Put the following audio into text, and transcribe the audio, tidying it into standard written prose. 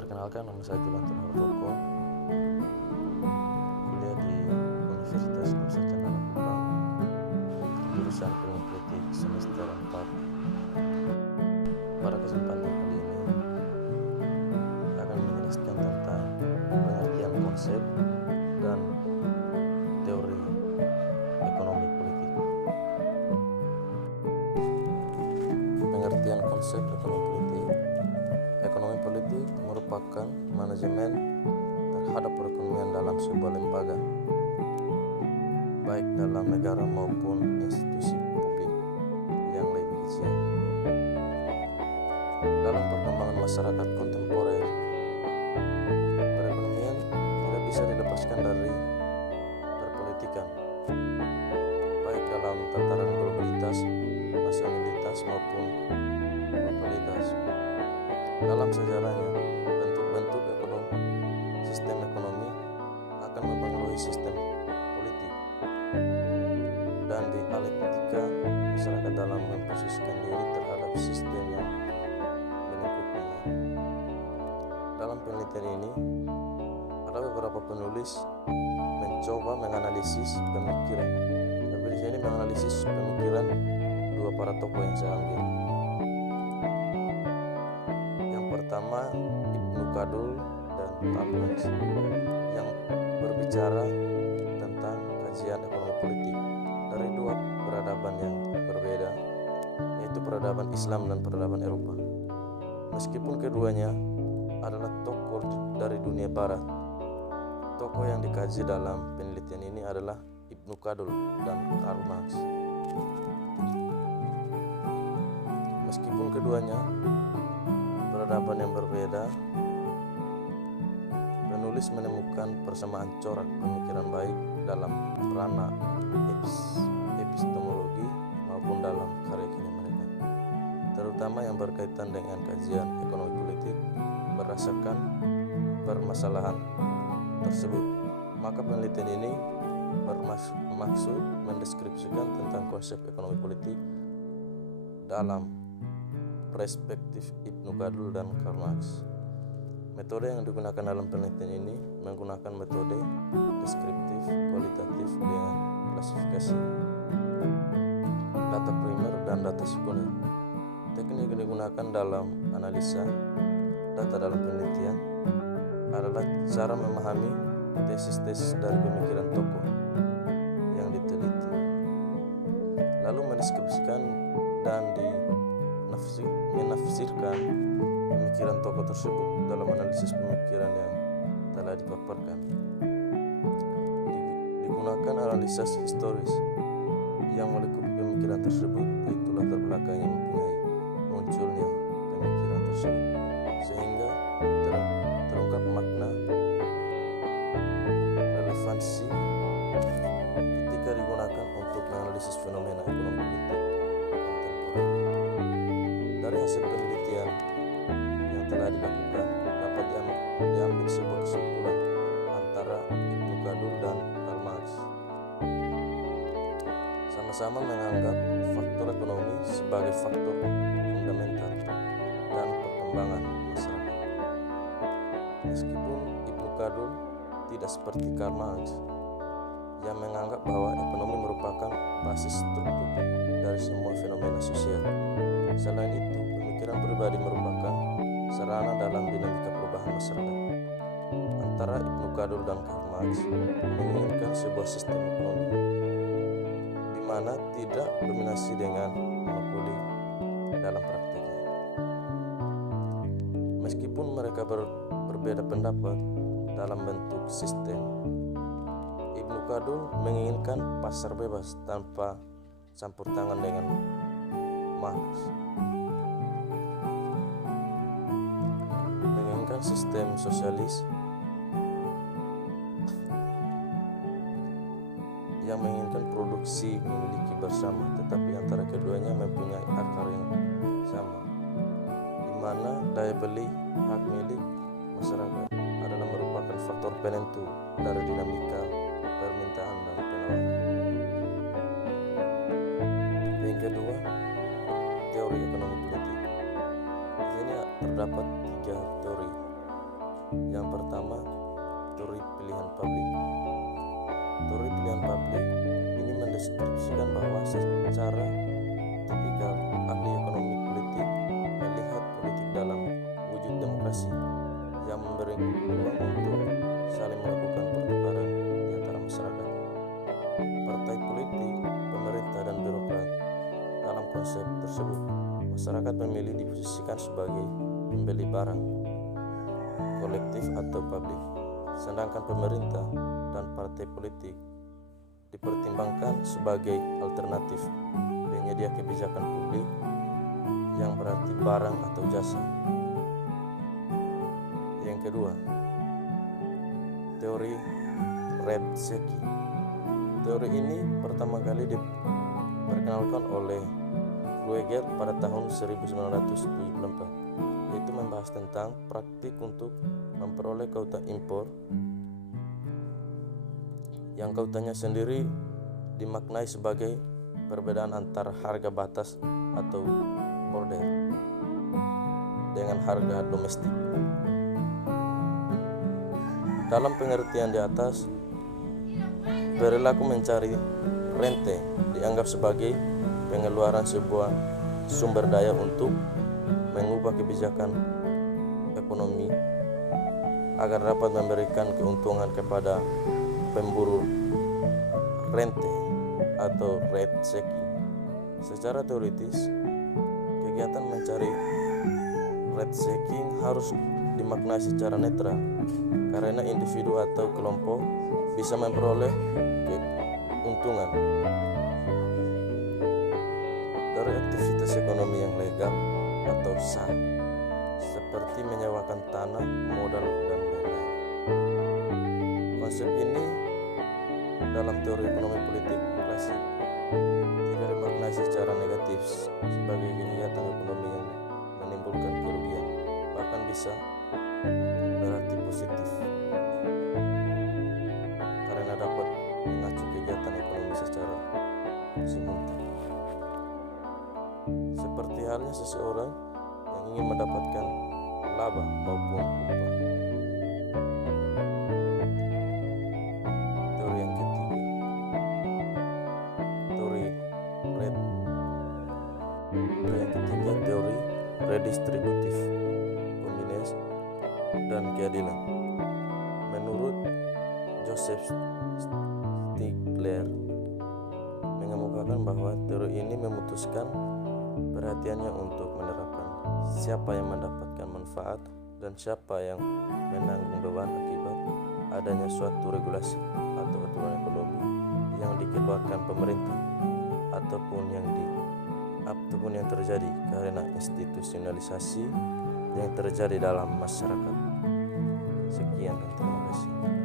Perkenalkan, nama saya Julian Hartoko, kuliah di Universitas Nusa Cendana Kupang, jurusan Ilmu Politik semester 4. Pada kesempatan kali ini akan menjelaskan tentang pengertian konsep dan teori ekonomi politik. Pengertian konsep ekonomi politik. Ekonomi politik merupakan manajemen terhadap perekonomian dalam sebuah lembaga, baik dalam negara maupun institusi publik yang lebih kecil. Dalam perkembangan masyarakat kontemporer, perekonomian tidak bisa dilepaskan dari perpolitikan, baik dalam tataran globalitas, nasionalitas maupun lokalitas. Dalam sejarahnya, bentuk-bentuk sistem ekonomi akan mempengaruhi sistem politik, dan dialektika masyarakat dalam memposisikan diri terhadap sistem yang melingkupinya. Dalam penelitian ini, ada beberapa penulis mencoba menganalisis pemikiran, tapi di sini menganalisis pemikiran dua para tokoh yang saya ambil. Pertama, Ibnu Khaldun dan Karl Marx yang berbicara tentang kajian ekonomi politik dari dua peradaban yang berbeda, yaitu peradaban Islam dan peradaban Eropa. Meskipun keduanya adalah tokoh dari dunia barat, tokoh yang dikaji dalam penelitian ini adalah Ibnu Khaldun dan Karl Marx. Meskipun keduanya peradaban yang berbeda, penulis menemukan persamaan corak pemikiran baik dalam ranah epistemologi maupun dalam karya-karya mereka, terutama yang berkaitan dengan kajian ekonomi politik berdasarkan permasalahan tersebut. Maka penelitian ini bermaksud mendeskripsikan tentang konsep ekonomi politik dalam perspektif Ibnu Khaldun dan Karl Marx. Metode yang digunakan dalam penelitian ini menggunakan metode deskriptif kualitatif dengan klasifikasi data primer dan data sekunder. Teknik yang digunakan dalam analisa data dalam penelitian adalah cara memahami tesis-tesis dari pemikiran tokoh yang diteliti, lalu mendeskripsikan dan menafsirkan pemikiran tokoh tersebut dalam analisis pemikiran yang telah dipaparkan. Digunakan analisis historis yang melengkapi pemikiran tersebut, yaitu latar belakang yang mempunyai munculnya pemikiran tersebut, sehingga terungkap makna relevansi ketika digunakan untuk menganalisis fenomena ekonomi politik kontemporer. Dari hasil penelitian yang telah dilakukan, dapat diambil sebuah kesimpulan antara Ibnu Khaldun dan Karl Marx. Sama-sama menganggap faktor ekonomi sebagai faktor fundamental dan perkembangan masyarakat. Meskipun Ibnu Khaldun tidak seperti Karl Marx yang menganggap bahwa ekonomi merupakan basis struktur dari semua fenomena sosial. Selain itu, pemikiran pribadi merupakan sarana dalam dinamika perubahan masyarakat. Antara Ibnu Khaldun dan Karl Marx menginginkan sebuah sistem ekonomi di mana tidak dominasi dengan monopoli dalam praktiknya. Meskipun mereka berbeda pendapat dalam bentuk sistem, Ibnu Khaldun menginginkan pasar bebas tanpa campur tangan dengan Marx, menginginkan sistem sosialis yang menginginkan produksi memiliki bersama, tetapi antara keduanya mempunyai akar yang sama, di mana daya beli hak milik masyarakat adalah merupakan faktor penentu dari dinamika permintaan dan penawaran. Yang kedua, teori ekonomi politik. Di sini terdapat 3 teori Yang pertama, teori pilihan publik. Teori pilihan publik ini mendeskripsikan bahwa secara tipikal ahli ekonomi politik melihat politik dalam wujud demokrasi yang memberi ruang untuk saling melakukan pertukaran di antara masyarakat. Partai politik, pemerintah, dan birokrat. Dalam konsep tersebut, masyarakat memilih diposisikan sebagai pembeli barang, kolektif atau publik, sedangkan pemerintah dan partai politik dipertimbangkan sebagai alternatif penyedia kebijakan publik yang berarti barang atau jasa. Yang kedua, teori Redzeki. Teori ini pertama kali diperkenalkan oleh Bruegel pada tahun 1974, yaitu membahas tentang praktik untuk memperoleh keuta impor yang keutanya sendiri dimaknai sebagai perbedaan antara harga batas atau border dengan harga domestik. Dalam pengertian di atas, perilaku mencari rente dianggap sebagai pengeluaran sebuah sumber daya untuk mengubah kebijakan ekonomi agar dapat memberikan keuntungan kepada pemburu rente atau Redzeki. Secara teoritis, kegiatan mencari Redzeki harus dimaknai secara netral karena individu atau kelompok bisa memperoleh keuntungan dari aktivitas ekonomi yang legal atau sah, seperti menyewakan tanah, modal, dan lain-lain. Konsep ini dalam teori ekonomi politik klasik tidak dimaknai secara negatif sebagai kegiatan ekonomi yang menimbulkan kerugian, bahkan bisa berarti positif karena dapat mengacu kegiatan ekonomi secara simultan. Seperti halnya seseorang yang ingin mendapatkan laba maupun upah. Teori yang ketiga, teori redistributif, pembinas, dan keadilan. Menurut Joseph Stiglitz mengemukakan bahwa teori ini memutuskan perhatiannya untuk menerapkan siapa yang mendapatkan manfaat dan siapa yang menanggung beban akibat adanya suatu regulasi atau aturan ekonomi yang dikeluarkan pemerintah ataupun yang terjadi karena institusionalisasi yang terjadi dalam masyarakat. Sekian dan terima kasih.